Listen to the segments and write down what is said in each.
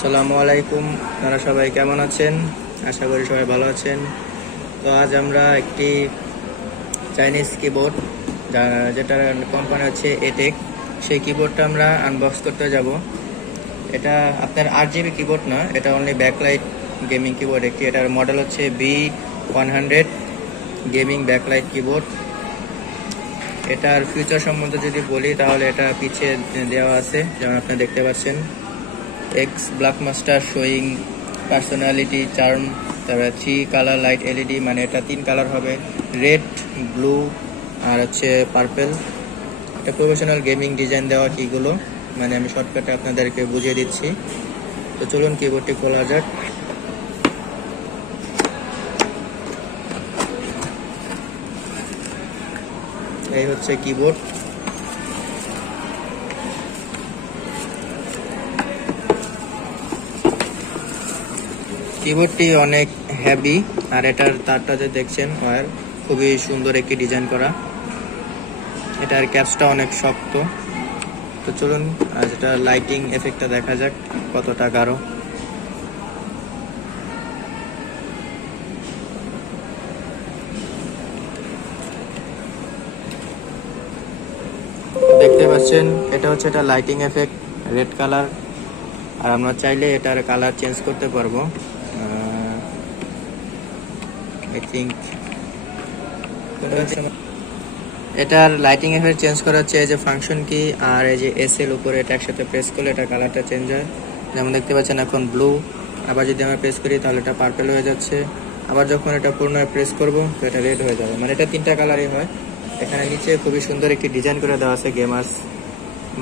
আসসালামু আলাইকুম। আপনারা সবাই কেমন আছেন? আশা করি সবাই ভালো আছেন। তো আজ আমরা একটি চাইনিজ কিবোর্ড, যেটার কোম্পানি হচ্ছে এটেক, সেই কিবোর্ডটা আমরা আনবক্স করতে যাব। এটা আপনার 8GB কিবোর্ড না, এটা অনলি ব্যাকলাইট গেমিং কিবোর্ড একটি। এটার মডেল হচ্ছে B100 গেমিং ব্যাকলাইট কিবোর্ড। এটার ফিচার সম্বন্ধে যদি বলি তাহলে এটা পিছিয়ে দেওয়া আছে, যেমন আপনি দেখতে পাচ্ছেন, x black master showing personality charm, তারপরে 3 কালার লাইট এলইডি, মানে এটা 3 কালার হবে, রেড, ব্লু আর হচ্ছে পার্পেল। এটা প্রফেশনাল গেমিং ডিজাইন দেওয়া কিগুলো, মানে আমি শর্টকাটে আপনাদেরকে বুঝিয়ে দিচ্ছি। তো চলুন কিবোর্ডটি খোলা যাক। এই হচ্ছে কিবোর্ড। কিবোর্ডটি অনেক হেভি, আর এটার তারটা যে দেখছেন ওয়্যার, খুবই সুন্দর একটি ডিজাইন করা। এটার ক্যাপসটা অনেক শক্ত। তো চলুন আজ এটা লাইটিং এফেক্টটা দেখা যাক কতটা গাঢ়। দেখতে পাচ্ছেন এটা হচ্ছে এটা লাইটিং এফেক্ট, রেড কালার। আর আমরা চাইলে এটার কালার চেঞ্জ করতে পারবো। আই থিঙ্ক এটার লাইটিং এফেক্ট চেঞ্জ করার হচ্ছে এই যে ফাংশন কি আর এই যে এসএল উপরে, এটা একসাথে প্রেস করলে এটা কালারটা চেঞ্জ হয়। যেমন দেখতে পাচ্ছেন এখন ব্লু, আবার যদি আমরা প্রেস করি তাহলে এটা পার্পেল হয়ে যাচ্ছে। আবার যখন এটা পুনরায় প্রেস করব তো এটা রেড হয়ে যাবে, মানে এটা 3টা কালারই হয়। এখানে নিচে খুবই সুন্দর একটি ডিজাইন করে দেওয়া আছে, গেমার্স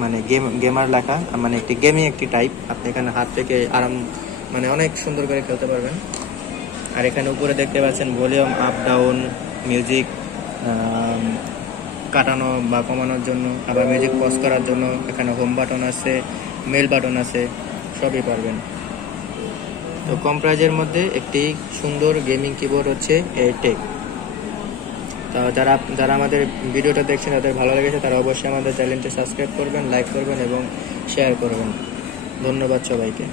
মানে গেমার লেখা, মানে একটি গেমিং একটি টাইপ। আপনি এখানে হাত থেকে আরাম মানে অনেক সুন্দর করে খেলতে পারবেন। আর এখানে উপরে দেখতে পাচ্ছেন ভলিউম আপ ডাউন, মিউজিক কাটানো বা কমানোর জন্য, আবার মিউজিক পজ করার জন্য এখানে হোম বাটন আছে, মেল বাটন আছে, সবই পারবেন। তো কম প্রাইজের মধ্যে একটি সুন্দর গেমিং কিবোর্ড হচ্ছে এটেক। তো যারা আমাদের ভিডিওটা দেখছেন, তাদের ভালো লেগেছে, তারা অবশ্যই আমাদের চ্যানেলটি সাবস্ক্রাইব করবেন, লাইক করবেন এবং শেয়ার করবেন। ধন্যবাদ সবাইকে।